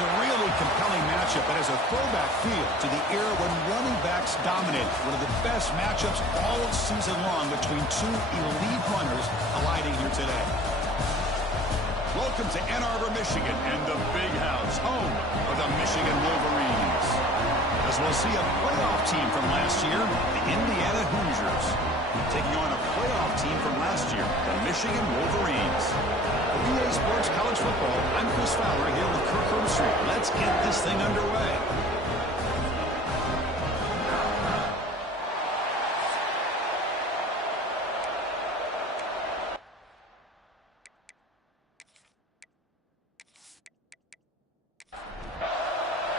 It's a really compelling matchup that has a throwback feel to the era when running backs dominated. One of the best matchups all season long between two elite runners colliding here today. Welcome to Ann Arbor, Michigan, and the Big House, home of the Michigan Wolverines. As we'll see a playoff team from last year, the Indiana Hoosiers, taking on a playoff team from last year, the Michigan Wolverines. For BA Sports College Football, I'm Chris Fowler here with Kirk Herbstreit. Let's get this thing underway.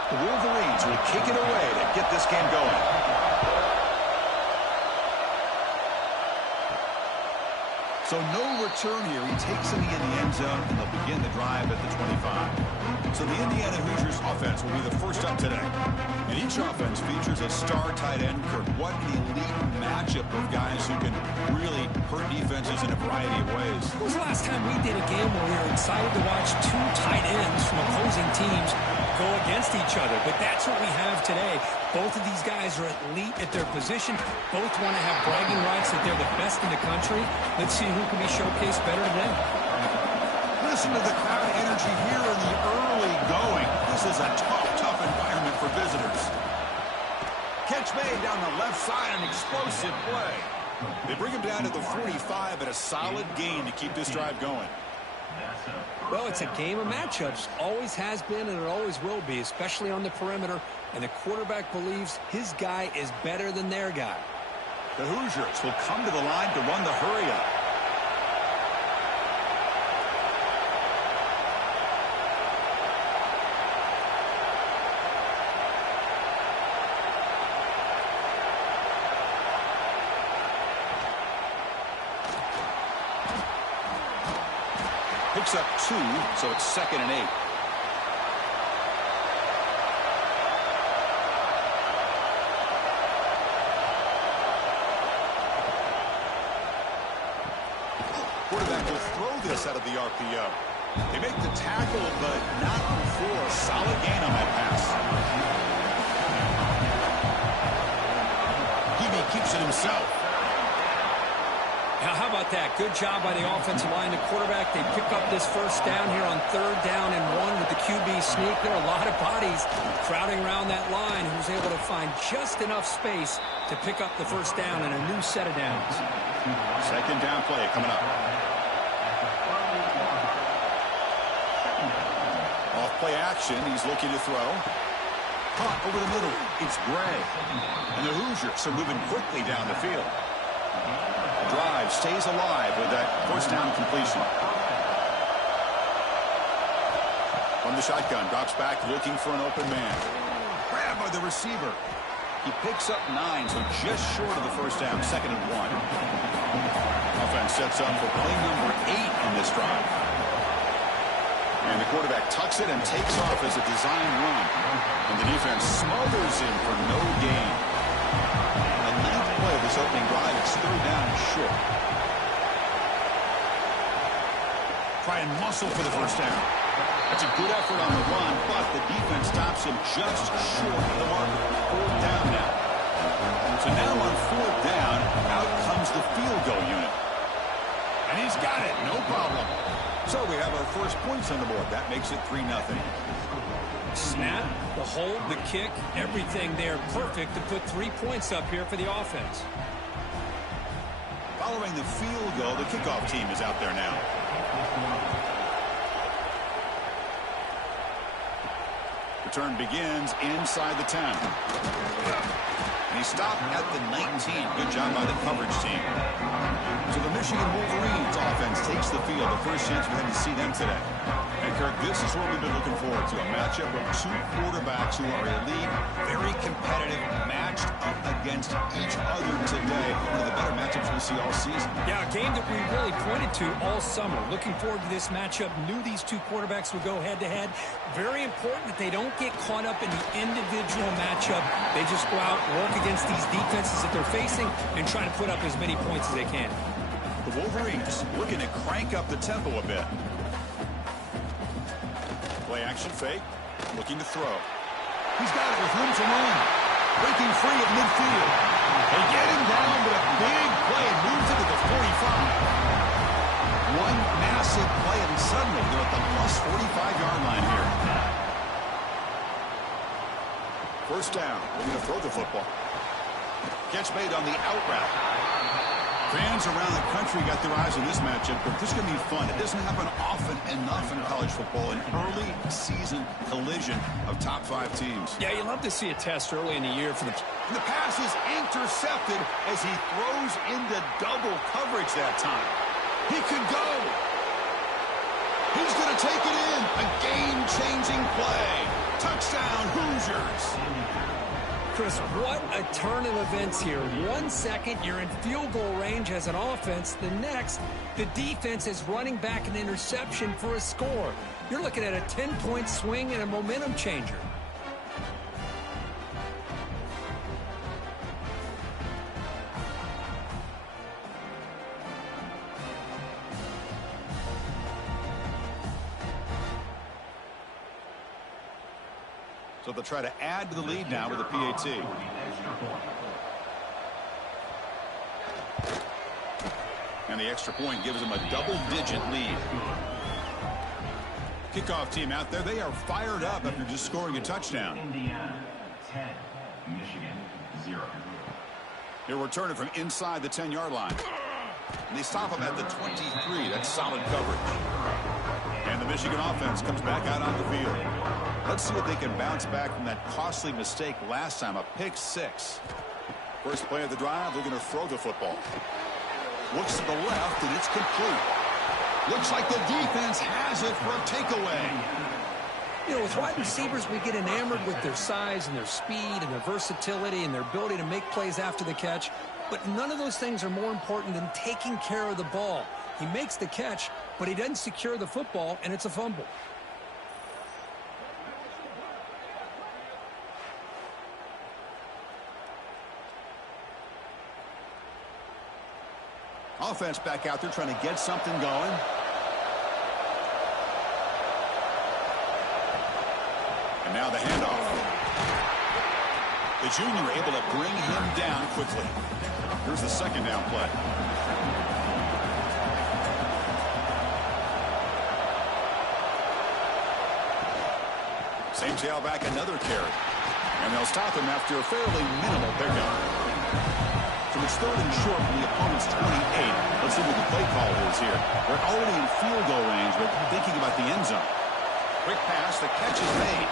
The Wolverines will kick it away to get this game going. So no return here. He takes it in the end zone, and they'll begin the drive at the 25. So the Indiana Hoosiers offense will be the first up today. And each offense features a star tight end. Kirk, what an elite matchup of guys who can really hurt defenses in a variety of ways. When was the last time we did a game where we were excited to watch two tight ends from opposing teams go against each other? But that's what we have today. Both of these guys are elite at their position. Both want to have bragging rights that they're the best in the country. Let's see who can be showcased better today. Listen to the crowd energy here in the early going. This is a tough environment for visitors. Catch made down the left side, an explosive play. They bring him down to the 45, but a solid gain to keep this drive going. Well, it's a game of matchups. Always has been, and it always will be, especially on the perimeter. And the quarterback believes his guy is better than their guy. The Hoosiers will come to the line to run the hurry-up. Picks up 2, so it's 2nd and 8. Quarterback will throw this out of the RPO. They make the tackle, but not before. Solid gain on that pass. He keeps it himself. Now, how about that? Good job by the offensive line. The quarterback, they pick up this first down here on 3rd down and 1 with the QB sneak. There are a lot of bodies crowding around that line, who's able to find just enough space to pick up the first down and a new set of downs. 2nd down play coming up. Off play action. He's looking to throw. Caught over the middle. It's Gray. And the Hoosiers are moving quickly down the field. Drive stays alive with that first down completion. From the shotgun, drops back looking for an open man. Grab by the receiver. He picks up 9, so just short of the first down, 2nd and 1. Offense sets up for play number 8 in this drive. And the quarterback tucks it and takes off as a design run. And the defense smothers him for no gain. Play of this opening drive, it's 3rd down and short. Try and muscle for the first down. That's a good effort on the run, but the defense stops him just short of the marker. 4th down now. So now on 4th down, out comes the field goal unit. And he's got it, no problem. So we have our first points on the board. That makes it 3-0. Snap, the hold, the kick, everything there perfect to put 3 points up here for the offense. Following the field goal, the kickoff team is out there now. Return begins inside the 10. And he stopped at the 19. Good job by the coverage team. So the Michigan Wolverines offense takes the field. The first chance we had to see them today. And Kirk, this is what we've been looking forward to. A matchup of two quarterbacks who are elite, very competitive, matched up against each other today. One of the better matchups we'll see all season. Yeah, a game that we really pointed to all summer. Looking forward to this matchup. Knew these two quarterbacks would go head-to-head. Very important that they don't get caught up in the individual matchup. They just go out, work against these defenses that they're facing, and try to put up as many points as they can. The Wolverines looking to crank up the tempo a bit. Play action fake. Looking to throw. He's got it with room to run. Breaking free of midfield. They get him down, but a big play moves into the 45. One massive play, and suddenly they're at the plus 45-yard line here. First down. We're going to throw the football. Catch made on the out route. Fans around the country got their eyes on this matchup, but this is going to be fun. It doesn't happen often enough in college football, an early season collision of top 5 teams. Yeah, you love to see a test early in the year for the... And the pass is intercepted as he throws into double coverage that time. He could go. He's going to take it in. A game-changing play. Touchdown, Hoosiers. Chris, what a turn of events here. 1 second, you're in field goal range as an offense. The next, the defense is running back an interception for a score. You're looking at a 10-point swing and a momentum changer. So they'll try to add to the lead now with a PAT. And the extra point gives them a double-digit lead. Kickoff team out there, they are fired up after just scoring a touchdown. Indiana 10, Michigan 0. They're returning from inside the 10-yard line. And they stop them at the 23. That's solid coverage. And the Michigan offense comes back out on the field. Let's see if they can bounce back from that costly mistake last time, a pick 6. First play of the drive, they're going to throw the football. Looks to the left, and it's complete. Looks like the defense has it for a takeaway. You know, with wide receivers, we get enamored with their size and their speed and their versatility and their ability to make plays after the catch. But none of those things are more important than taking care of the ball. He makes the catch, but he doesn't secure the football, and it's a fumble. Offense back out there trying to get something going. And now the handoff. The junior able to bring him down quickly. Here's the second down play. Same tailback, another carry. And they'll stop him after a fairly minimal pickup. So it's third and short from the opponent's 28. Let's see what the play call is here. They're already in field goal range, but thinking about the end zone. Quick pass, the catch is made.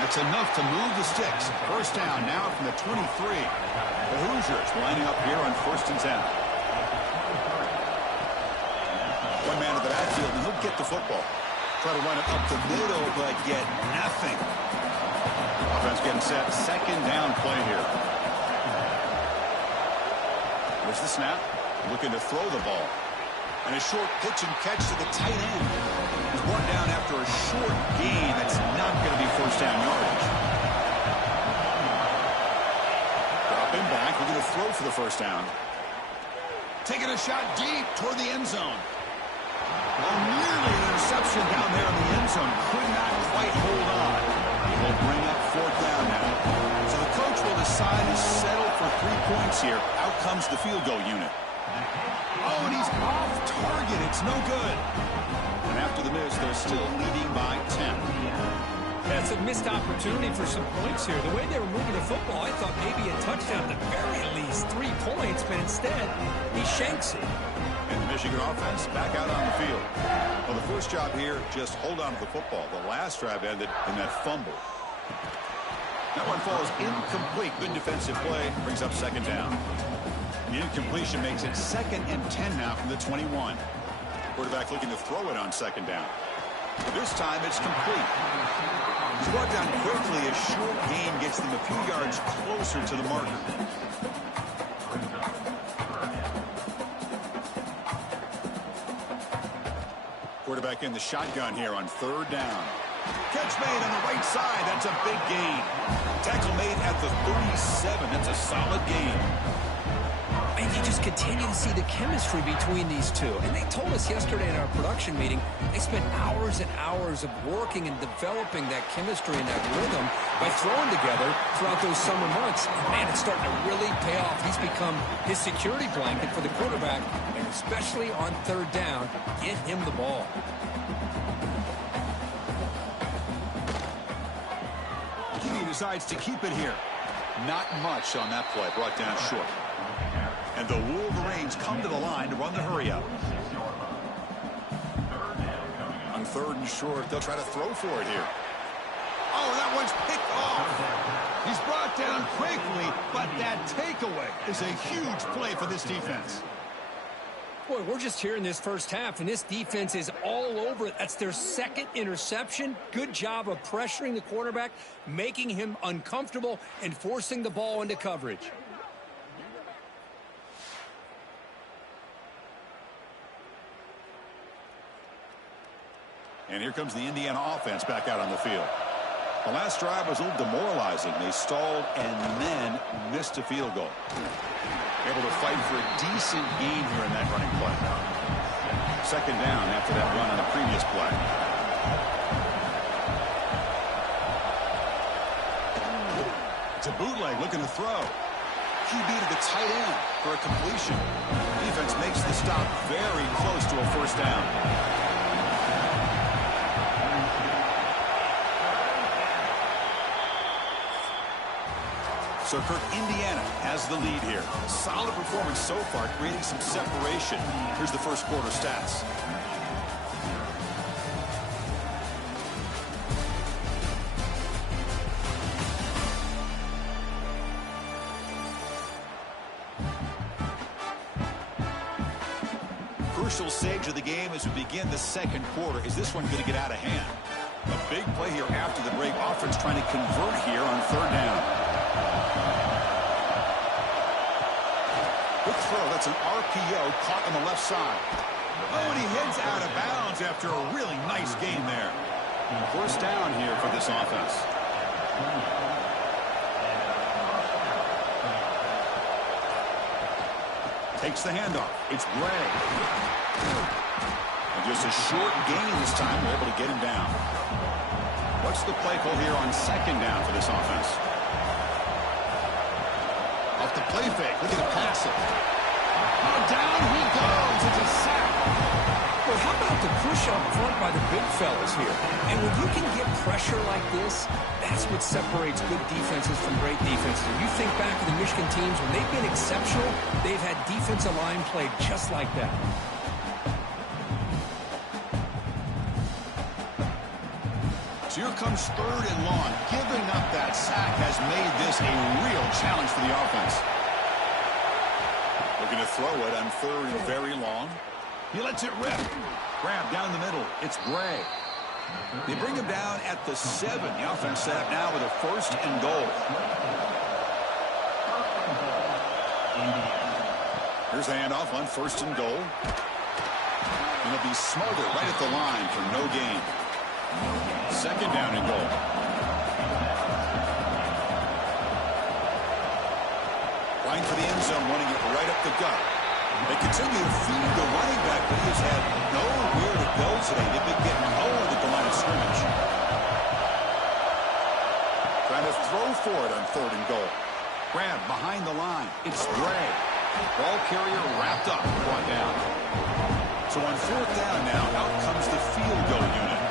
That's enough to move the sticks. First down now from the 23. The Hoosiers lining up here on 1st and 10. One man to the backfield, and he'll get the football. Try to run it up the middle, but get nothing. Offense getting set. Second down play here. There's the snap. Looking to throw the ball. And a short pitch and catch to the tight end. He's brought down after a short gain. That's not going to be first down yardage. Dropping back. We're going to throw for the first down. Taking a shot deep toward the end zone. Well, nearly an interception down there in the end zone. Could not quite hold on. Will bring up 4th down now. So the coach will decide to settle for 3 points here. Out comes the field goal unit. Oh, and he's off target. It's no good. And after the miss, they're still leading by 10. That's a missed opportunity for some points here. The way they were moving the football, I thought maybe a touchdown at the very least, 3 points, but instead, he shanks it. And the Michigan offense back out on the field. Well, the first job here, just hold on to the football. The last drive ended in that fumble. That one falls incomplete. Good defensive play. Brings up second down. The incompletion makes it 2nd and 10 now from the 21. Quarterback looking to throw it on second down. This time it's complete. He's brought down quickly. A short gain gets them a few yards closer to the marker. Quarterback in the shotgun here on 3rd down. Catch made on the right side. That's a big gain. Tackle made at the 37. That's a solid gain. And you just continue to see the chemistry between these two. And they told us yesterday in our production meeting, they spent hours and hours of working and developing that chemistry and that rhythm by throwing together throughout those summer months. And man, it's starting to really pay off. He's become his security blanket for the quarterback, and especially on third down, get him the ball. He decides to keep it here. Not much on that play, brought down short. And the Wolverines come to the line to run the hurry up. On third and short, they'll try to throw for it here. Oh, that one's picked off. He's brought down quickly, but that takeaway is a huge play for this defense. Boy, we're just here in this first half, and this defense is all over it. That's their second interception. Good job of pressuring the quarterback, making him uncomfortable, and forcing the ball into coverage. And here comes the Indiana offense back out on the field. The last drive was a little demoralizing. They stalled and then missed a field goal. Able to fight for a decent gain here in that running play. Second down after that run on the previous play. It's a bootleg looking to throw. QB to the tight end for a completion. Defense makes the stop very close to a first down. So Kirk, Indiana has the lead here. Solid performance so far, creating some separation. Here's the first quarter stats. Crucial stage of the game as we begin the second quarter. Is this one going to get out of hand? A big play here after the break. Offense trying to convert here on third down. Quick throw. That's an RPO caught on the left side. Oh, and he heads out of bounds after a really nice gain there. First down here for this offense. Takes the handoff. It's Gray. And just a short gain this time. We're able to get him down. What's the play call here on second down for this offense? Off the play fake. Look at the pass it. Oh, down he goes. It's a sack. Well, how about the push up front by the big fellas here? And when you can get pressure like this, that's what separates good defenses from great defenses. You think back to the Michigan teams, when they've been exceptional, they've had defensive line play just like that. So here comes third and long. Giving up that sack has made this a real challenge for the offense. Looking to throw it on third and very long. He lets it rip. Grab down the middle. It's Gray. They bring him down at the 7. The offense set up now with a first and goal. Here's the handoff on first and goal. And he'll be smothered right at the line for no gain. Second down and goal. Line for the end zone, running it right up the gut. They continue to feed the running back, but he has had nowhere to go today. They've been getting nowhere at the line of scrimmage. Trying to throw for it on third and goal. Grab behind the line. It's Gray. Ball carrier wrapped up, brought down. So on fourth down now, out comes the field goal unit.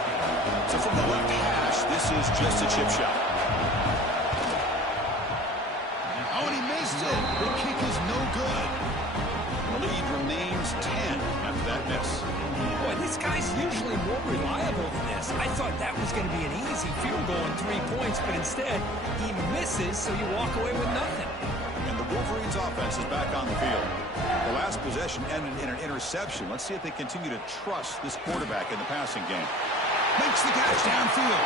So from the left hash, this is just a chip shot. Oh, and he missed it. The kick is no good. The lead remains 10 after that miss. Boy, this guy's usually more reliable than this. I thought that was going to be an easy field goal and 3 points, but instead, he misses, so you walk away with nothing. And the Wolverines offense is back on the field. The last possession ended in an interception. Let's see if they continue to trust this quarterback in the passing game. Makes the catch downfield.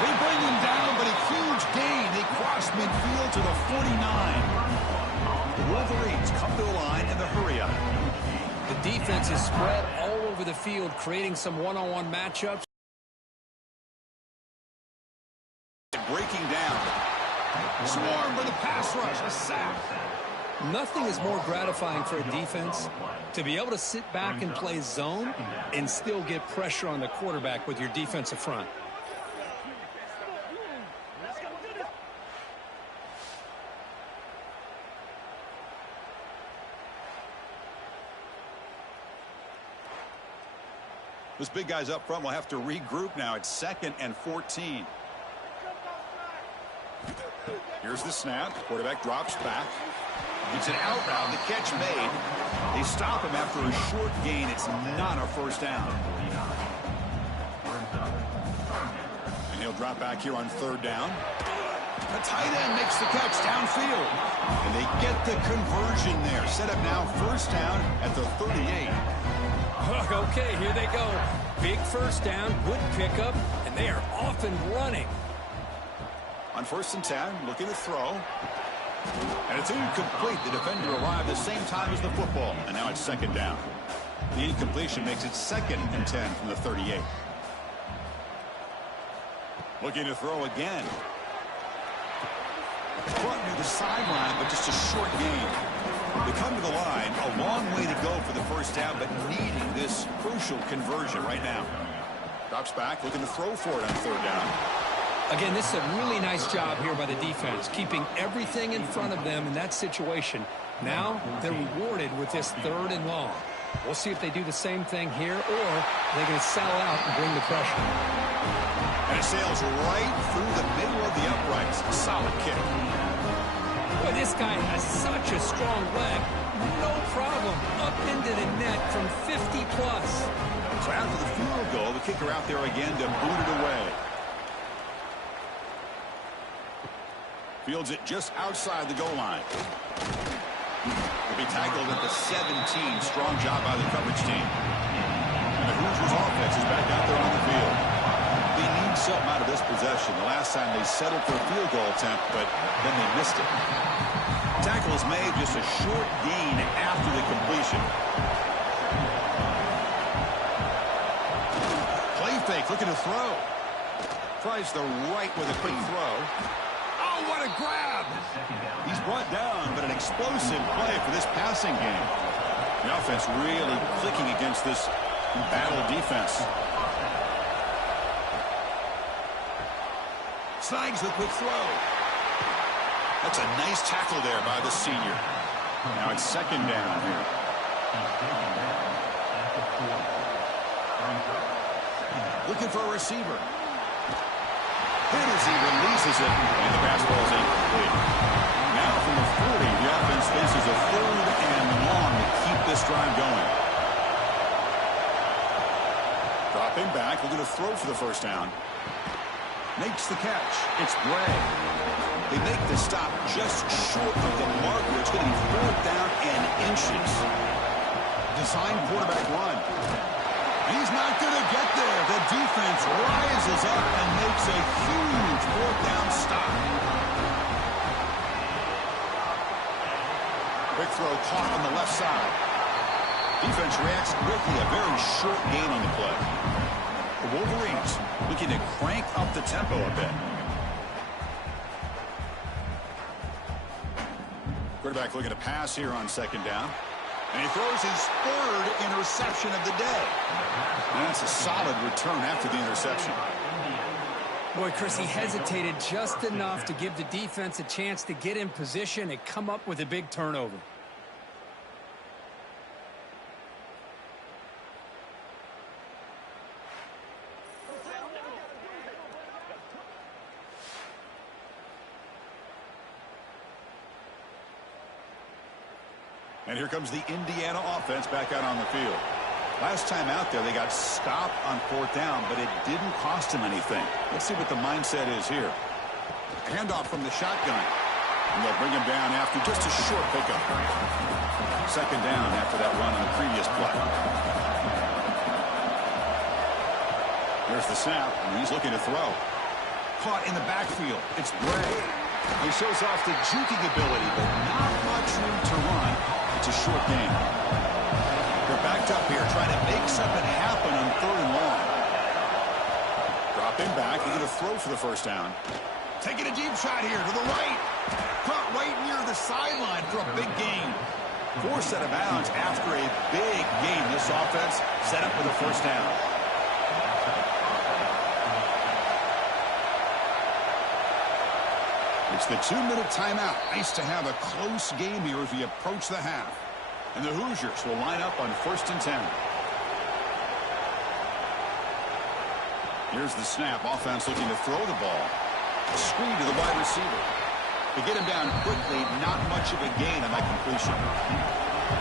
They bring him down, but a huge gain. They cross midfield to the 49. The Wolverines come to the line in the hurry up. The defense is spread all over the field, creating some one-on-one matchups. Breaking down. Swarm for the pass rush. A sack. Nothing is more gratifying for a defense to be able to sit back and play zone and still get pressure on the quarterback with your defensive front. This big guy's up front will have to regroup now. It's 2nd and 14. Here's the snap. Quarterback drops back. It's an out route. The catch made. They stop him after a short gain. It's not a first down. And he'll drop back here on 3rd down. The tight end makes the catch downfield. And they get the conversion there. Set up now 1st down at the 38. Okay, here they go. Big first down, good pickup, and they are off and running. On 1st and 10, looking to throw. And it's incomplete. The defender arrived the same time as the football, and now it's 2nd down. The incompletion makes it 2nd and 10 from the 38. Looking to throw again. Front near the sideline, but just a short gain. They come to the line, a long way to go for the first down, but needing this crucial conversion right now. Drops back, looking to throw for it on 3rd down. Again, this is a really nice job here by the defense, keeping everything in front of them in that situation. Now they're rewarded with this 3rd and long. We'll see if they do the same thing here, or they're going to sell out and bring the pressure. And it sails right through the middle of the uprights. Solid kick. Boy, this guy has such a strong leg. No problem. Up into the net from 50 plus. So after the field goal, the kicker out there again to boot it away. Fields it just outside the goal line. Will be tackled at the 17. Strong job by the coverage team. And the Hoosiers offense is back out there on the field. They need something out of this possession. The last time they settled for a field goal attempt, but then they missed it. Tackle is made, just a short gain after the completion. Play fake, looking to throw. Tries the right with a quick throw. Oh, what a grab! He's brought down, but an explosive play for this passing game. The offense really clicking against this embattled defense. Snags the quick throw. That's a nice tackle there by the senior. Now it's 2nd down here. Looking for a receiver. Hit as he releases it, and the basketball is incomplete. Now from the 40, the offense faces a 3rd and long to keep this drive going. Dropping back, looking to throw for the first down. Makes the catch. It's Bray. They make the stop just short of the marker. It's going to be 4th down and inches. Design quarterback run. He's not going to get there. The defense rises up and makes a huge 4th down stop. Quick throw caught on the left side. Defense reacts quickly. A very short gain on the play. The Wolverines looking to crank up the tempo a bit. Quarterback looking to pass here on 2nd down. And he throws his 3rd interception of the day. And that's a solid return after the interception. Boy, Chris, he hesitated just enough to give the defense a chance to get in position and come up with a big turnover. And here comes the Indiana offense back out on the field. Last time out there, they got stopped on 4th down, but it didn't cost them anything. Let's see what the mindset is here. Handoff from the shotgun. And they'll bring him down after just a short pickup. 2nd down after that run on the previous play. There's the snap, and he's looking to throw. Caught in the backfield. It's Bray. He shows off the juking ability, but not much room to run. It's a short game. They're backed up here, trying to make something happen on 3rd and long. Dropping back, they're going to throw for the first down. Taking a deep shot here to the right. caught right near the sideline for a big gain. Forced out of bounds after a big gain. This offense set up with a first down. It's the 2-minute timeout. Nice to have a close game here as we approach the half. And the Hoosiers will line up on 1st and 10. Here's the snap. Offense looking to throw the ball. Screen to the wide receiver. To get him down quickly, not much of a gain on that completion.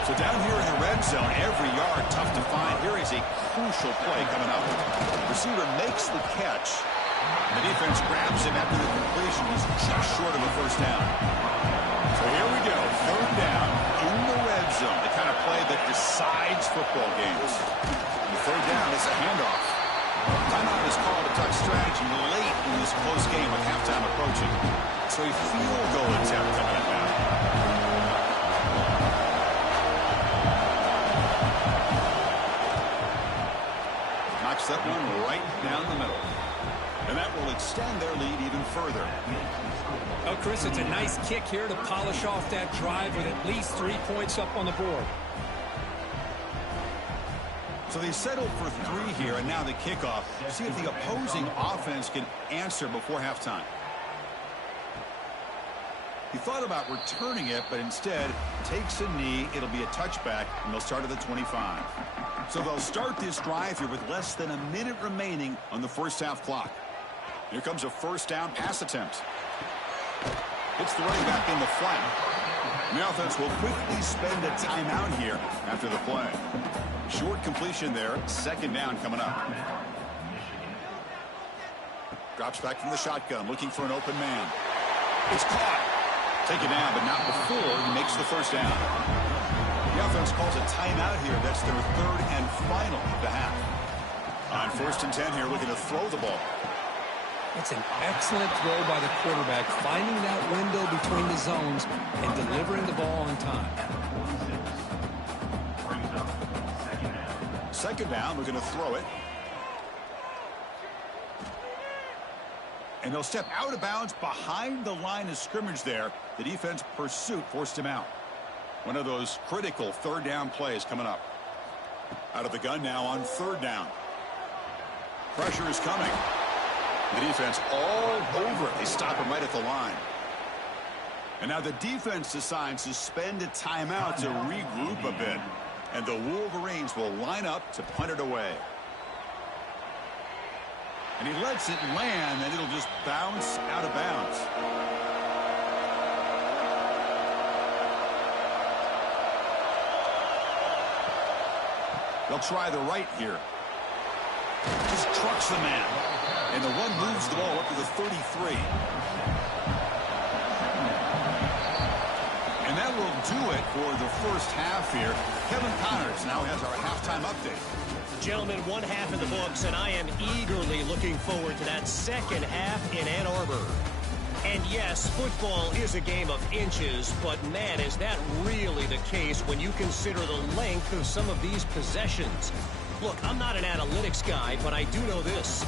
So down here in the red zone, every yard tough to find. Here is a crucial play coming up. Receiver makes the catch. The defense grabs him after the completion. He's just short of a first down. So here we go. 3rd down in the red zone. The kind of play that decides football games. The 3rd down is a handoff. Timeout is called to touch strategy late in this close game with halftime approaching. So a field goal attempt coming up now. Knocks that one right down the middle. And that will extend their lead even further. Oh, Chris, it's a nice kick here to polish off that drive with at least 3 points up on the board. So they settled for 3 here, and now the kickoff. See if the opposing offense can answer before halftime. He thought about returning it, but instead takes a knee. It'll be a touchback, and they'll start at the 25. So they'll start this drive here with less than a minute remaining on the first half clock. Here comes a first down pass attempt. Hits the running back in the flank. And the offense will quickly spend a timeout here after the play. Short completion there. 2nd down coming up. Drops back from the shotgun, looking for an open man. It's caught. Taken down, but not before he makes the first down. The offense calls a timeout here. That's their 3rd and final of the half. On 1st and 10 here, looking to throw the ball. It's an excellent throw by the quarterback, finding that window between the zones and delivering the ball on time. 2nd down, we're going to throw it. And they'll step out of bounds behind the line of scrimmage there. The defense pursuit forced him out. One of those critical 3rd down plays coming up. Out of the gun now on 3rd down. Pressure is coming. The defense all over it. They stop him right at the line. And now the defense decides to spend a timeout to regroup a bit. And the Wolverines will line up to punt it away. And he lets it land, and it'll just bounce out of bounds. They'll try the right here. Just trucks the man. And the one moves the ball up to the 33. And that will do it for the first half here. Kevin Connors now has our halftime update. Gentlemen, 1 half in the books, and I am eagerly looking forward to that 2nd half in Ann Arbor. And yes, football is a game of inches, but man, is that really the case when you consider the length of some of these possessions. Look, I'm not an analytics guy, but I do know this.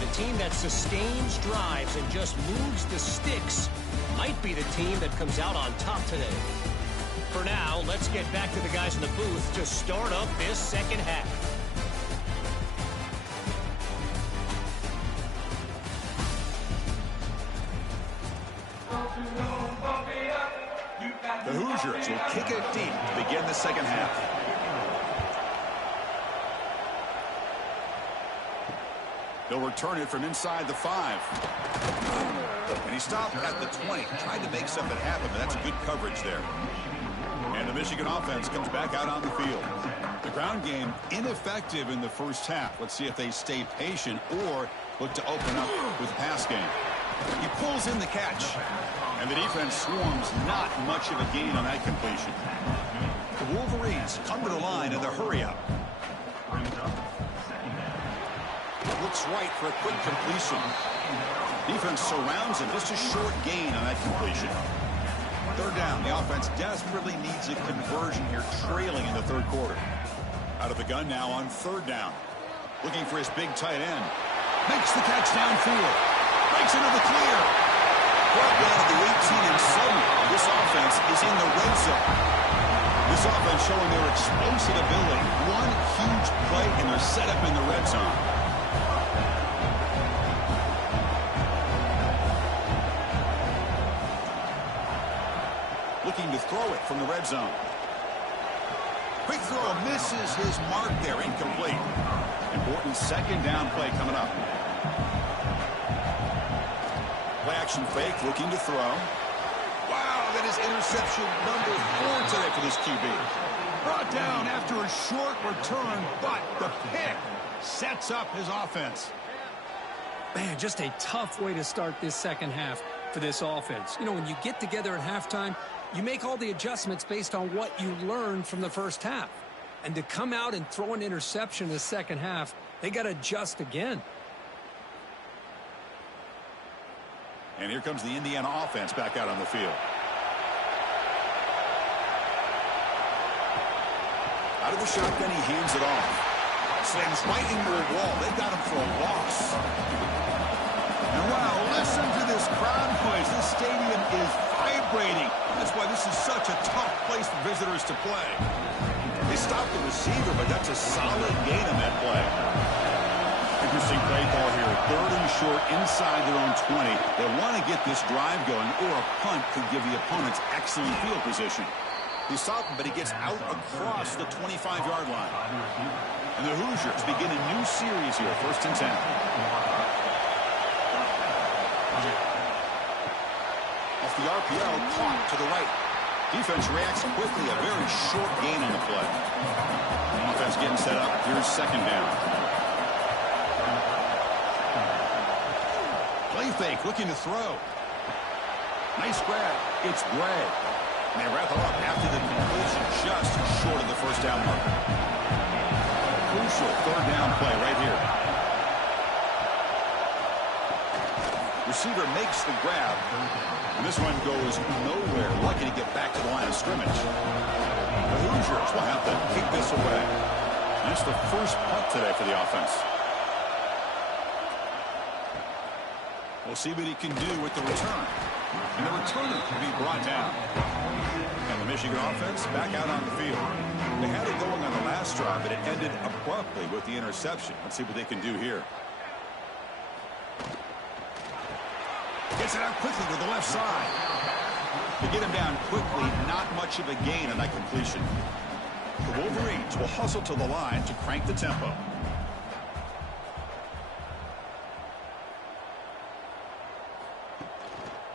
The team that sustains drives and just moves the sticks might be the team that comes out on top today. For now, let's get back to the guys in the booth to start up this 2nd half. The Hoosiers will kick it deep to begin the 2nd half. They'll return it from inside the 5. And he stopped at the 20. Tried to make something happen, but that's good coverage there. And the Michigan offense comes back out on the field. The ground game ineffective in the first half. Let's see if they stay patient or look to open up with the pass game. He pulls in the catch. And the defense swarms, not much of a gain on that completion. The Wolverines come to the line in the hurry-up. Looks right for a quick completion. Defense surrounds him. Just a short gain on that completion. 3rd down. The offense desperately needs a conversion here, trailing in the 3rd quarter. Out of the gun now on 3rd down. Looking for his big tight end. Makes the catch downfield. Breaks into the clear. brought down at the 18, and suddenly this offense is in the red zone. This offense showing their explosive ability. One huge play, and they're set up in the red zone. Looking to throw it from the red zone. Quick throw misses his mark there, incomplete. Important second down play coming up. Play action fake, looking to throw. Wow, that is interception number 4 today for this QB. Brought down after a short return, but the pick sets up his offense. Man, just a tough way to start this second half for this offense. You know, when you get together at halftime, you make all the adjustments based on what you learned from the first half. And to come out and throw an interception in the second half, they got to adjust again. And here comes the Indiana offense back out on the field. Out of the shotgun, he hands it off. Slams right into a wall. They got him for a loss. And wow, listen to this crowd noise. This stadium is vibrating. That's why this is such a tough place for visitors to play. They stopped the receiver, but that's a solid gain on that play. Interesting play call here. 3rd and short inside their own 20. They want to get this drive going, or a punt could give the opponents excellent field position. He stopped him, but he gets out across the 25-yard line. And the Hoosiers begin a new series here, 1st and 10. Off the RPO, caught to the right. Defense reacts quickly, a very short gain on the play. Offense getting set up. Here's 2nd down. Play fake, looking to throw. Nice grab. It's Gray. And they wrap it up after the completion, just short of the 1st down mark. Crucial 3rd down play right here. Receiver makes the grab. And this one goes nowhere. Lucky to get back to the line of scrimmage. The Hoosiers will have to kick this away. And it's the first punt today for the offense. We'll see what he can do with the return. And the returner can be brought down. And the Michigan offense back out on the field. They had it going on the last drive, but it ended abruptly with the interception. Let's see what they can do here. Gets it out quickly to the left side. To get him down quickly, not much of a gain on that completion. The Wolverines will hustle to the line to crank the tempo.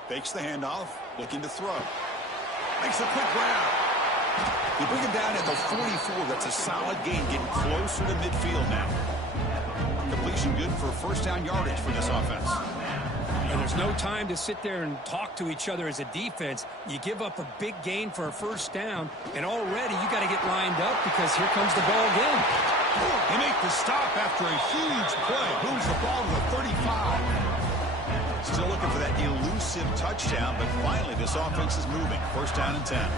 Fakes the handoff, looking to throw. Makes a quick grab. They bring him down at the 44. That's a solid gain, getting closer to midfield now. Completion good for 1st down yardage for this offense. And there's no time to sit there and talk to each other as a defense. You give up a big gain for a 1st down, and already you got to get lined up because here comes the ball again. They make the stop after a huge play. Moves the ball to the 35. Still looking for that elusive touchdown, but finally this offense is moving. 1st down and 10.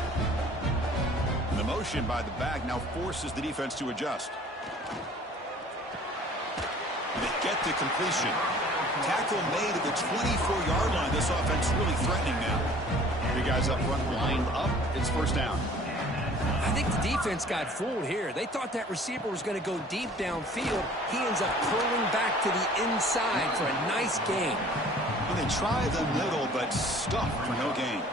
And the motion by the back now forces the defense to adjust. They get the completion. Tackle made at the 24-yard line. This offense really threatening now. Three guys up front lined up. It's 1st down. I think the defense got fooled here. They thought that receiver was going to go deep downfield. He ends up curling back to the inside for a nice gain. And they try the middle, but stuffed for no gain.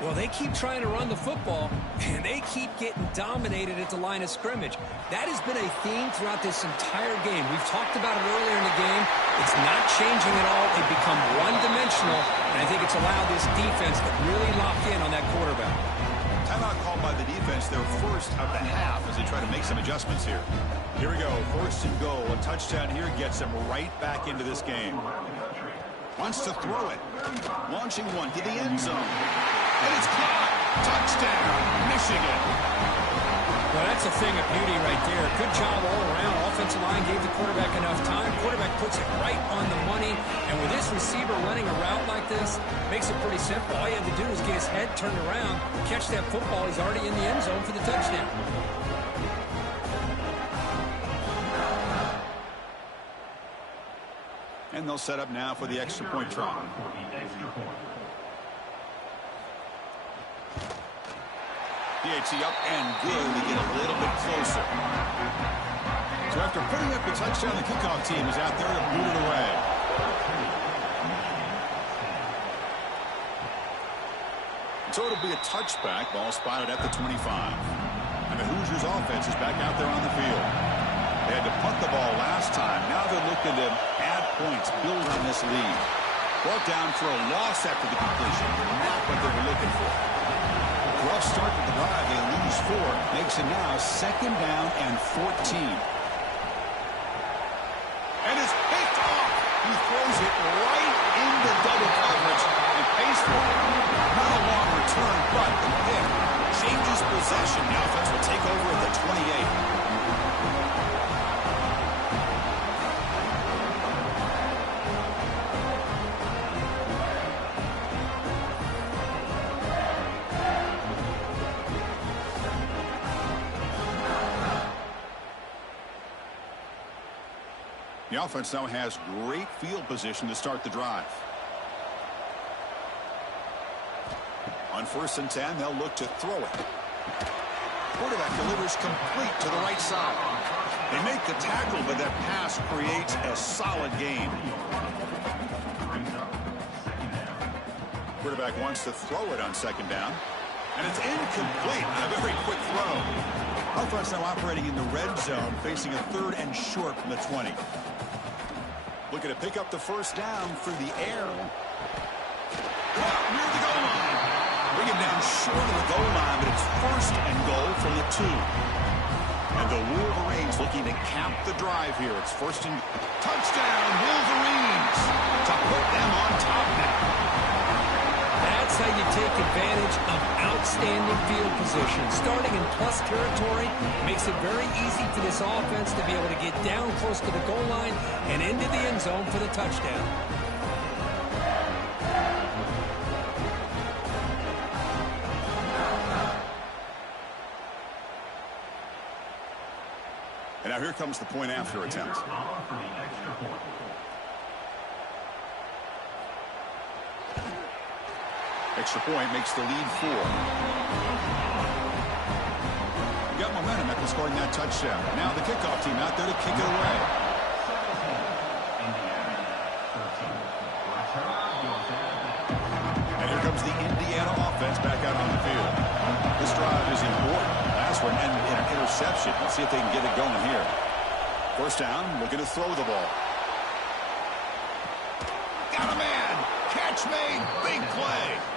Well, they keep trying to run the football, and they keep getting dominated at the line of scrimmage. That has been a theme throughout this entire game. We've talked about it earlier in the game. It's not changing at all. They've become one-dimensional, and I think it's allowed this defense to really lock in on that quarterback. Timeout called by the defense, their 1st of the half, as they try to make some adjustments here. Here we go, 1st and goal. A touchdown here gets them right back into this game. Wants to throw it. Launching one to the end zone. And it's caught. Touchdown, Michigan. Well, that's a thing of beauty right there. Good job all around. Offensive line gave the quarterback enough time. Quarterback puts it right on the money. And with this receiver running a route like this, makes it pretty simple. All you have to do is get his head turned around, catch that football. He's already in the end zone for the touchdown. And And they'll set up now for the extra point try. PAT up and good to get a little bit closer. So after putting up the touchdown, the kickoff team is out there to boot it away. So it'll be a touchback. Ball spotted at the 25. And the Hoosiers offense is back out there on the field. They had to punt the ball last time. Now they're looking to add points, build on this lead. Brought down for a loss after the completion. Not what they were looking for. Rough start to the drive. They lose 4. Makes it now 2nd down and 14. And it's picked off. He throws it right into double coverage and pays for it. Not a long return, but the pick changes possession. The offense will take over at the 28. The offense now has great field position to start the drive. On 1st and 10, they'll look to throw it. Quarterback delivers complete to the right side. They make the tackle, but that pass creates a solid gain. Quarterback wants to throw it on 2nd down. And it's incomplete. A very quick throw. Offense now operating in the red zone, facing a 3rd and short from the 20. Looking to pick up the 1st down through the air. Caught near the goal line. Bring him down short of the goal line, but it's 1st and goal from the 2. And the Wolverines looking to cap the drive here. It's 1st and touchdown, Wolverines, to put them on top now. That's how you take advantage of outstanding field position. Starting in plus territory makes it very easy for this offense to be able to get down close to the goal line and into the end zone for the touchdown. And now here comes the point after attempt. Extra point makes the lead 4. Got momentum after scoring that touchdown. Now the kickoff team out there to kick it away. And here comes the Indiana offense back out on the field. This drive is important. Last one ended in an interception. Let's see if they can get it going here. 1st down, looking to throw the ball. Got a man. Catch made. Big play.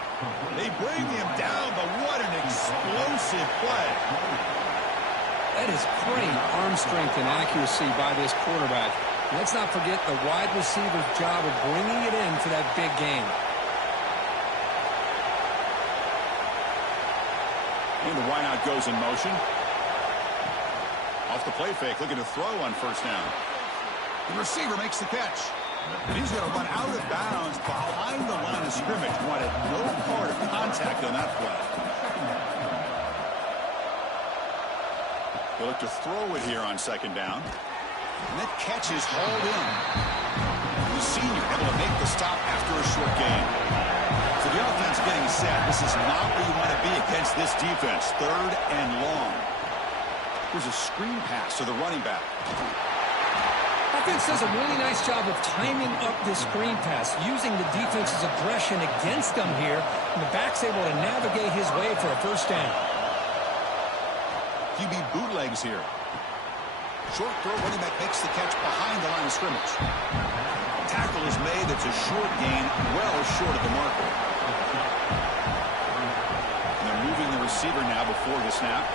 They bring him down, but what an explosive play. That is great arm strength and accuracy by this quarterback. Let's not forget the wide receiver's job of bringing it in for that big game. And the wideout goes in motion. Off the play fake, looking to throw on 1st down. The receiver makes the catch. And he's going to run out of bounds behind the line of scrimmage. Wanted no part of contact on that play. They look to throw it here on 2nd down. And that catch is hauled in. The senior able to make the stop after a short gain. So the offense getting set. This is not where you want to be against this defense. 3rd and long. Here's a screen pass to the running back. Offense does a really nice job of timing up this screen pass, using the defense's aggression against them here, and the back's able to navigate his way for a 1st down. QB bootlegs here. Short throw, running back makes the catch behind the line of scrimmage. Tackle is made. That's a short gain, well short of the marker. And they're moving the receiver now before the snap.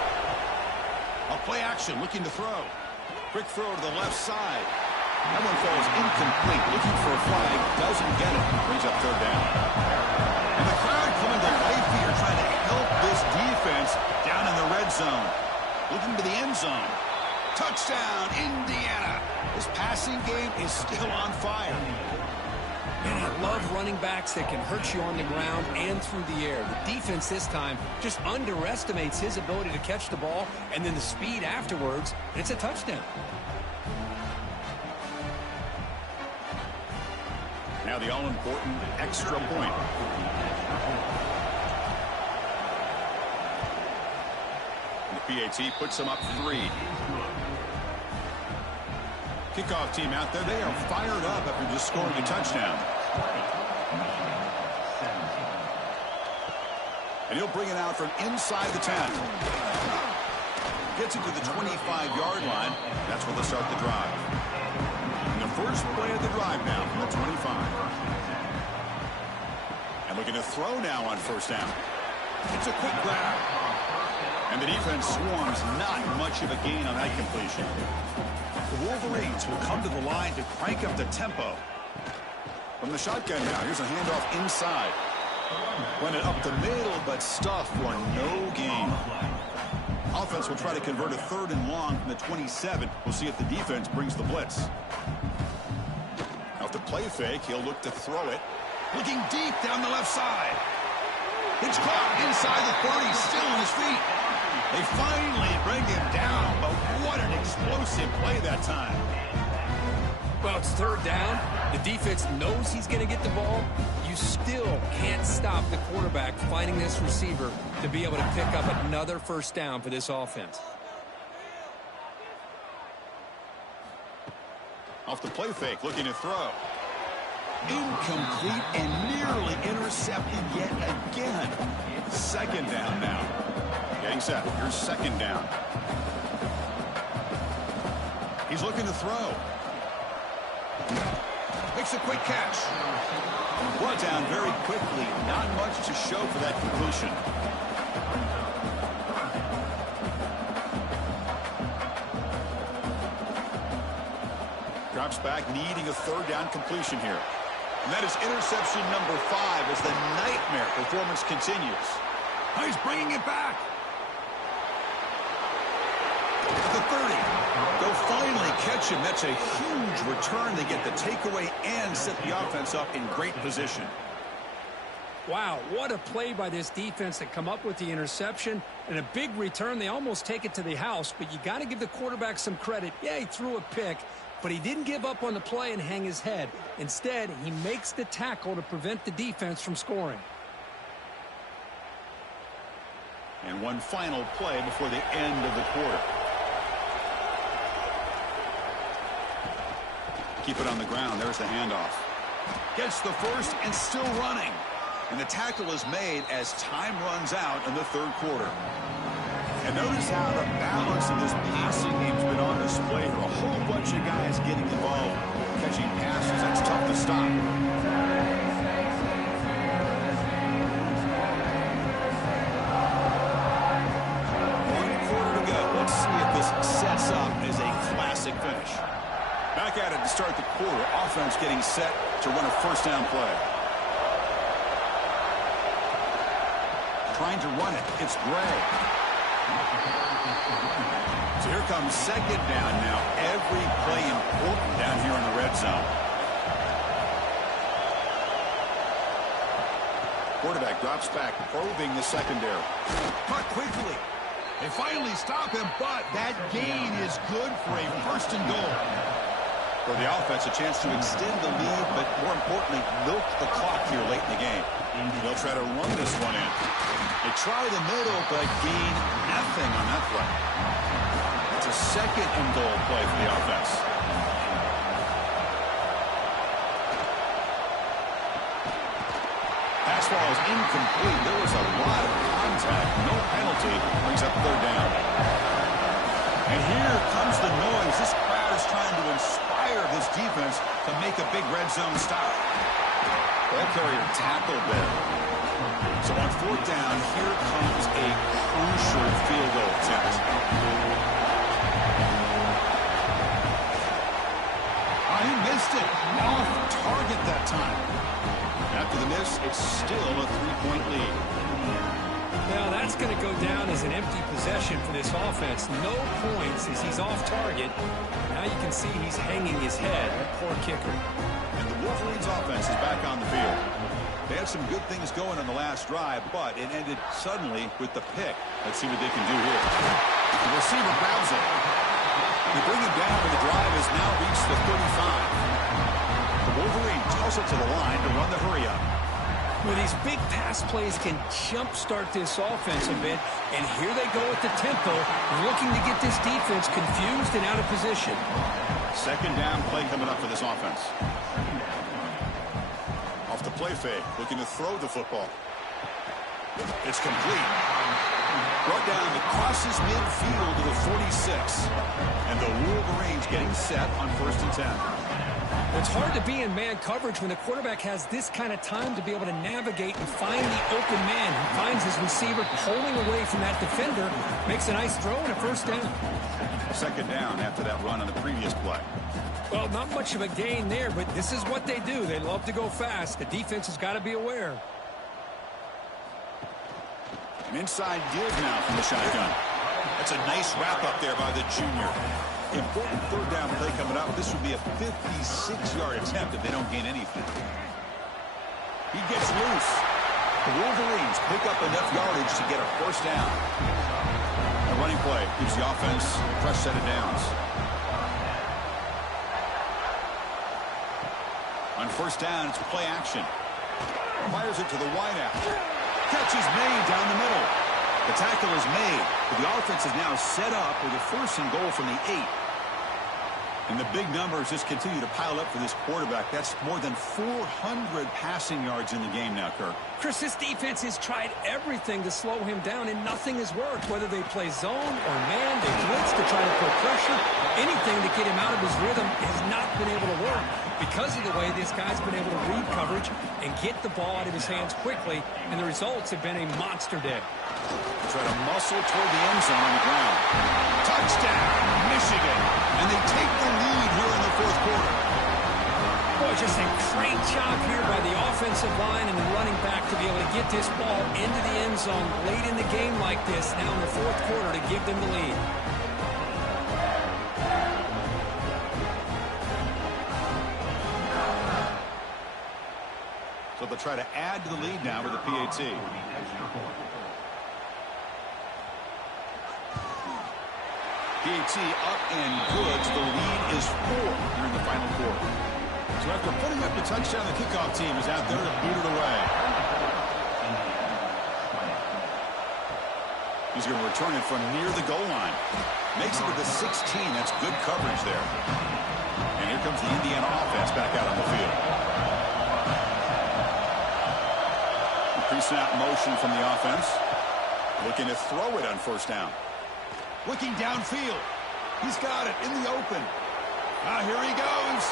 A play action, looking to throw. Quick throw to the left side. That one falls incomplete. Looking for a flag. Doesn't get it. Brings up 3rd down. And the crowd coming to life here, trying to help this defense down in the red zone. Looking to the end zone. Touchdown, Indiana. This passing game is still on fire. And I love running backs that can hurt you on the ground and through the air. The defense this time just underestimates his ability to catch the ball, and then the speed afterwards, and it's a touchdown. Now the all-important extra point. And the PAT puts them up 3. Kickoff team out there, they are fired up after just scoring a touchdown. And he'll bring it out from inside the 10. Gets it to the 25-yard line. That's where they'll start the drive. And the first play of the drive now from the 25. And looking to throw now on first down. It's a quick grab. And the defense swarms, not much of a gain on that completion. The Wolverines will come to the line to crank up the tempo. From the shotgun now, here's a handoff inside. Run it up the middle, but stuff for no gain. Offense will try to convert a 3rd and long from the 27. We'll see if the defense brings the blitz. Off the play fake, he'll look to throw it. Looking deep down the left side. It's caught inside the 30, still on his feet. They finally bring him down, but what an explosive play that time. Well, it's 3rd down. The defense knows he's going to get the ball. You still can't stop the quarterback finding this receiver to be able to pick up another first down for this offense. Off the play fake, looking to throw. Incomplete and nearly intercepted yet again. 2nd down now. Getting set. Here's 2nd down. He's looking to throw. Makes a quick catch. Brought down very quickly. Not much to show for that completion. Drops back, needing a 3rd down completion here. And that is interception number 5 as the nightmare performance continues. Oh, he's bringing it back. At the 30. They'll finally catch him. That's a huge return. They get the takeaway and set the offense up in great position. Wow, what a play by this defense to come up with the interception and a big return. They almost take it to the house, but you got to give the quarterback some credit. Yeah, he threw a pick, but he didn't give up on the play and hang his head. Instead, he makes the tackle to prevent the defense from scoring. And one final play before the end of the quarter. Keep it on the ground. There's the handoff. Gets the first and still running. And the tackle is made as time runs out in the 3rd quarter. And notice how the balance of this passing game's been on display here. A whole bunch of guys getting involved, catching passes. That's tough to stop. One quarter to go. Let's see if this sets up as a classic finish. Back at it to start the quarter. Offense getting set to run a first down play. Trying to run it. It's Gray. So here comes 2nd down now. Every play important down here in the red zone. Quarterback drops back, probing the secondary. Cut quickly. They finally stop him, but that gain is good for a 1st and goal. For the offense, a chance to extend the lead, but more importantly, milk the clock here late in the game. They'll try to run this one in. They try the middle, but gain nothing on that play. It's a 2nd and goal play for the offense. Pass ball is incomplete. There was a lot of contact. No penalty. Brings up 3rd down. And here comes the noise. This crowd is trying to inspire this defense to make a big red zone stop. Ball carrier tackled there. So on 4th down, here comes a crucial field goal attempt. Oh, he missed it. Off target that time. After the miss, it's still a 3-point lead. Now that's going to go down as an empty possession for this offense. No points as he's off target. Now you can see he's hanging his head. Poor kicker. And the Wolverines offense is back on the field. They had some good things going on the last drive, but it ended suddenly with the pick. Let's see what they can do here. The receiver grabs it. They bring him down, but the drive has now reached the 35. The The Wolverines toss it to the line to run the hurry-up. Well, these big pass plays can jumpstart this offense a bit, and here they go at the tempo, looking to get this defense confused and out of position. Second down play coming up for this offense. Off the play fake, looking to throw the football. It's complete. Brought down crosses midfield to the 46. And the Wolverines getting set on 1st and 10. It's hard to be in man coverage when the quarterback has this kind of time to be able to navigate and find the open man. He finds his receiver pulling away from that defender, makes a nice throw and a 1st down. Second down after that run on the previous play. Well, not much of a gain there, but this is what they do. They love to go fast. The defense has got to be aware. An inside give now from the shotgun. That's a nice wrap up there by the junior. Important 3rd down play coming up. This would be a 56-yard attempt if they don't gain anything. He gets loose. The Wolverines pick up enough yardage to get a 1st down. A running play gives the offense a fresh set of downs. On 1st down, it's play action. Fires it to the wideout. Catch is made down the middle. The tackle is made, but the offense is now set up with a 1st and goal from the 8. And the big numbers just continue to pile up for this quarterback. That's more than 400 passing yards in the game now, Kirk. Chris, this defense has tried everything to slow him down, and nothing has worked. Whether they play zone or man, they blitz to try to put pressure. Anything to get him out of his rhythm has not been able to work because of the way this guy's been able to read coverage and get the ball out of his hands quickly, and the results have been a monster day. Try to muscle toward the end zone on the ground. Touchdown, Michigan. And they take the lead here in the 4th quarter. Boy, just a great job here by the offensive line and the running back to be able to get this ball into the end zone late in the game like this, now in the 4th quarter, to give them the lead. So they'll try to add to the lead now with the PAT. PAT up and good. So the lead is 4 here in the final quarter. So after putting up the touchdown, the kickoff team is out there to boot it away. He's going to return it from near the goal line. Makes it to the 16. That's good coverage there. And here comes the Indiana offense back out on the field. Pre-snap motion from the offense. Looking to throw it on 1st down. Looking downfield. He's got it in the open. Here he goes.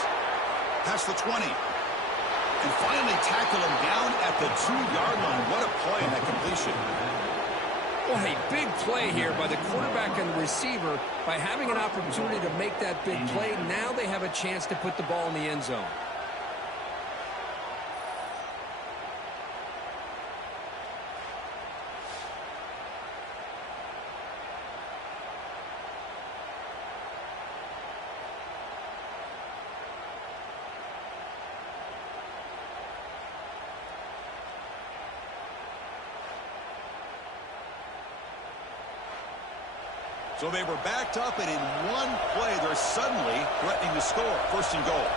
Past the 20. And finally tackle him down at the 2-yard line. What a play in that completion. Well, a big play here by the quarterback and the receiver. By having an opportunity to make that big play, now they have a chance to put the ball in the end zone. So they were backed up, and in one play, they're suddenly threatening to score. 1st and goal.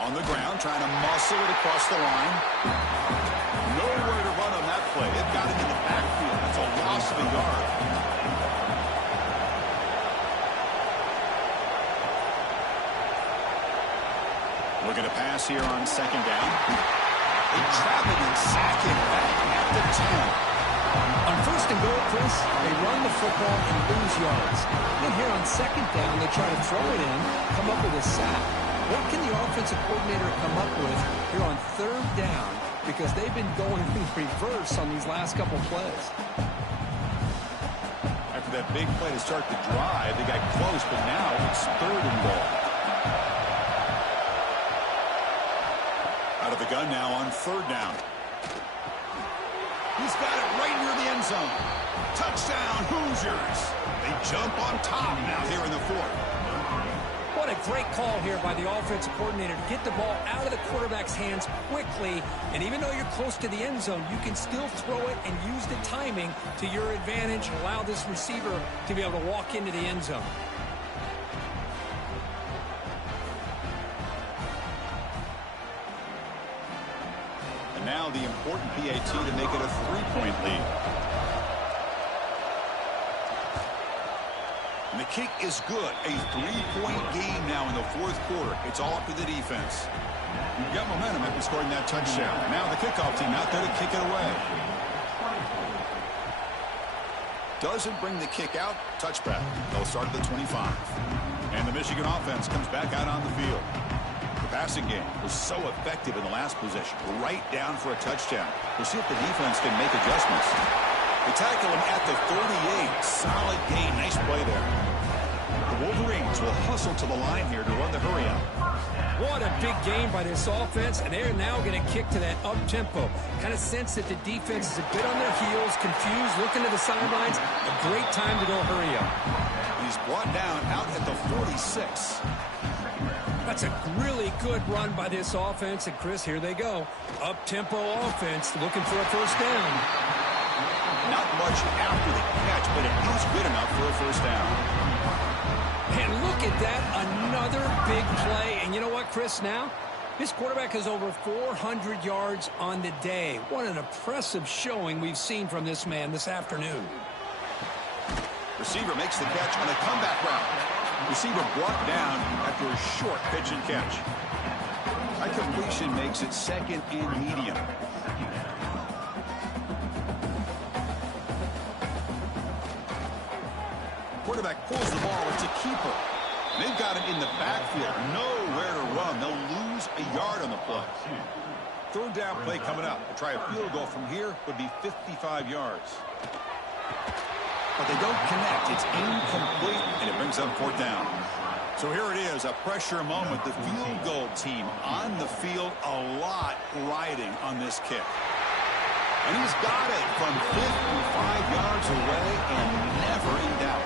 On the ground, trying to muscle it across the line. Nowhere to run on that play. They've got him in the backfield. That's a loss of a yard. Looking to pass here on 2nd down. They trap it and sack him back at the 10. On 1st and goal, Chris, they run the football and lose yards. Then here on 2nd down, they try to throw it in, come up with a sack. What can the offensive coordinator come up with here on 3rd down? Because they've been going in reverse on these last couple plays. After that big play to start the drive, they got close, but now it's 3rd and goal. Out of the gun now on 3rd down. He's got it right near the end zone. Touchdown, Hoosiers. They jump on top now here in the 4th. What a great call here by the offensive coordinator to get the ball out of the quarterback's hands quickly. And even though you're close to the end zone, you can still throw it and use the timing to your advantage and allow this receiver to be able to walk into the end zone. Now the important PAT to make it a 3-point lead. And the kick is good. A 3-point game now in the fourth quarter. It's all up to the defense. You've got momentum after scoring that touchdown. Now the kickoff team out there to kick it away. Doesn't bring the kick out. Touchback. They'll start at the 25. And the Michigan offense comes back out on the field. The passing game was so effective in the last possession. Right down for a touchdown. We'll see if the defense can make adjustments. They tackle him at the 38. Solid gain. Nice play there. The Wolverines will hustle to the line here to run the hurry up. What a big game by this offense, and they're now going to kick to that up-tempo. Kind of sense that the defense is a bit on their heels, confused, looking to the sidelines. A great time to go hurry up. He's brought down out at the 46. That's a really good run by this offense, and Chris, here they go. Up-tempo offense looking for a first down. Not much after the catch, but it is good enough for a first down. And look at that, another big play. And you know what, Chris, now? This quarterback has over 400 yards on the day. What an impressive showing we've seen from this man this afternoon. Receiver makes the catch on a comeback route. Receiver brought down after a short pitch and catch. That completion makes it second and medium. Quarterback pulls the ball. It's a keeper. They've got it in the backfield. Nowhere to run. They'll lose a yard on the play. Third down play coming up. To try a field goal from here would be 55 yards. But they don't connect. It's incomplete, and it brings up fourth down. So here it is, a pressure moment. The field goal team on the field, a lot riding on this kick. And he's got it from 55 yards away and never in doubt.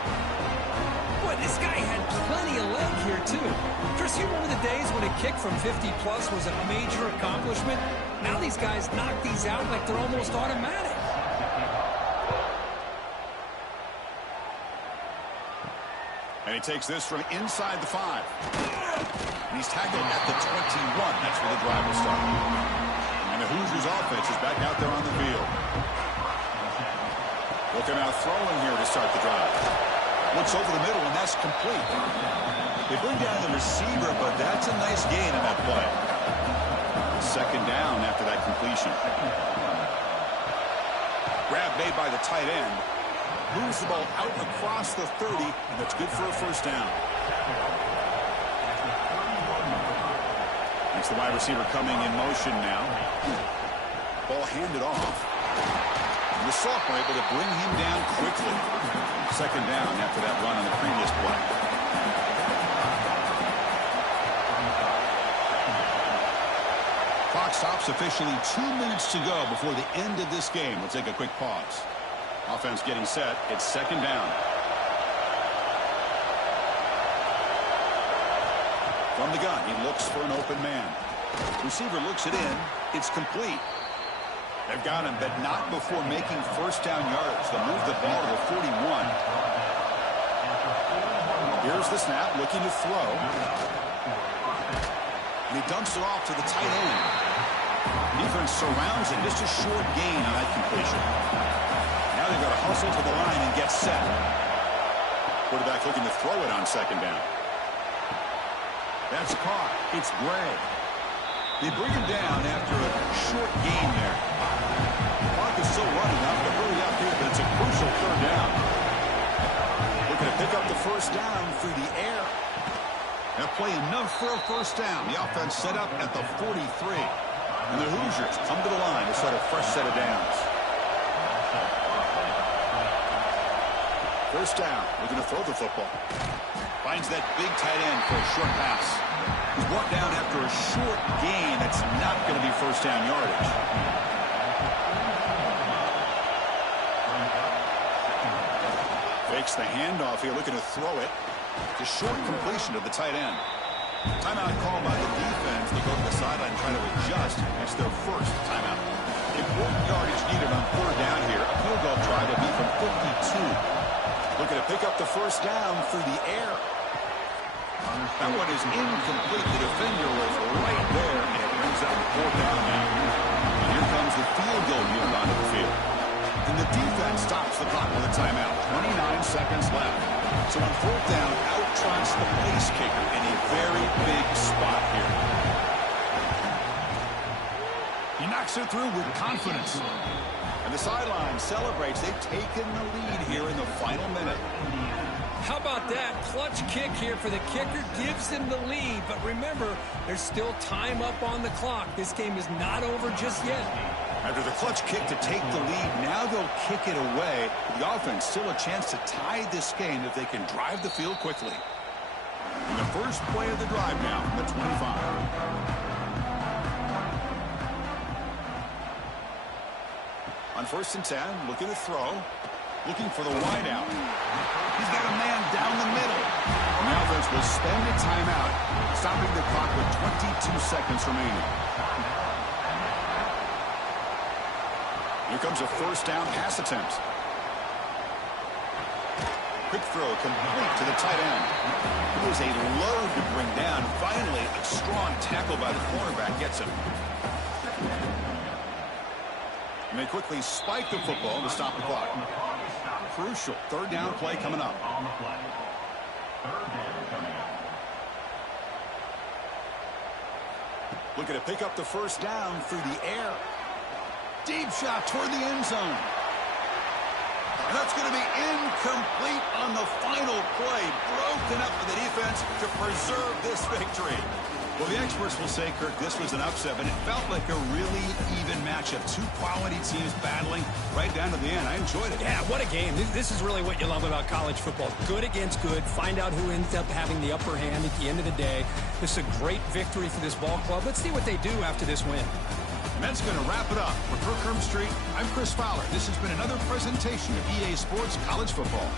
Boy, this guy had plenty of leg here, too. Chris, you remember the days when a kick from 50-plus was a major accomplishment? Now these guys knock these out like they're almost automatic. And he takes this from inside the 5. And he's tackled at the 21. That's where the drive will start. And the Hoosiers offense is back out there on the field. Looking out throwing here to start the drive. Looks over the middle, and that's complete. They bring down the receiver, but that's a nice gain on that play. Second down after that completion. Grab made by the tight end. Moves the ball out across the 30, and that's good for a first down. It's the wide receiver coming in motion now. Ball handed off. And the sophomore able to bring him down quickly. Second down after that run on the previous play. Clock stops officially 2 minutes to go before the end of this game. We'll take a quick pause. Offense getting set. It's second down. From the gun, he looks for an open man. Receiver looks it in. It's complete. They've got him, but not before making first down yards. They'll move the ball to the 41. Here's the snap, looking to throw. And he dumps it off to the tight end. Defense surrounds him. Just a short gain on that completion. Now they've got to hustle to the line and get set. Quarterback looking to throw it on second down. That's caught. It's Gray. They bring him down after a short gain there. The clock is still running. Now to hurry up here, but it's a crucial third down. Looking to pick up the first down through the air. That play enough for a first down. The offense set up at the 43. And the Hoosiers come to the line to start a fresh set of downs. First down, looking to throw the football. Finds that big tight end for a short pass. He's brought down after a short gain. That's not going to be first down yardage. Fakes the handoff here, looking to throw it. It's a short completion to the tight end. Timeout called by the defense. They go to the sideline trying to adjust. That's their first timeout. Important yardage needed on third down here. A field goal try will be from 52. Looking to pick up the first down through the air. That one is incomplete. The defender was right there, and it brings up fourth down now. Here comes the field goal unit onto the field. And the defense stops the clock with a timeout. 29 seconds left. So on fourth down, out trots the place kicker in a very big spot here. He knocks it through with confidence. And the sideline celebrates. They've taken the lead here in the final minute. How about that? Clutch kick here for the kicker gives them the lead. But remember, there's still time up on the clock. This game is not over just yet. After the clutch kick to take the lead, now they'll kick it away. The offense still a chance to tie this game if they can drive the field quickly. And the first play of the drive now from the 25. On 1st and 10, looking to throw. Looking for the wide out. He's got a man down the middle. And the offense will spend a timeout, stopping the clock with 22 seconds remaining. Here comes a first down pass attempt. Quick throw complete to the tight end. It was a load to bring down. Finally, a strong tackle by the cornerback gets him. And they quickly spike the football to stop the clock. Crucial third down play coming up. Looking to pick up the first down through the air. Deep shot toward the end zone. And that's going to be incomplete on the final play. Broken up for the defense to preserve this victory. Well, the experts will say, Kirk, this was an upset, but it felt like a really even matchup. Two quality teams battling right down to the end. I enjoyed it. Yeah, what a game. This is really what you love about college football. Good against good. Find out who ends up having the upper hand at the end of the day. This is a great victory for this ball club. Let's see what they do after this win. And that's going to wrap it up. For Kirk Street, I'm Chris Fowler. This has been another presentation of EA Sports College Football.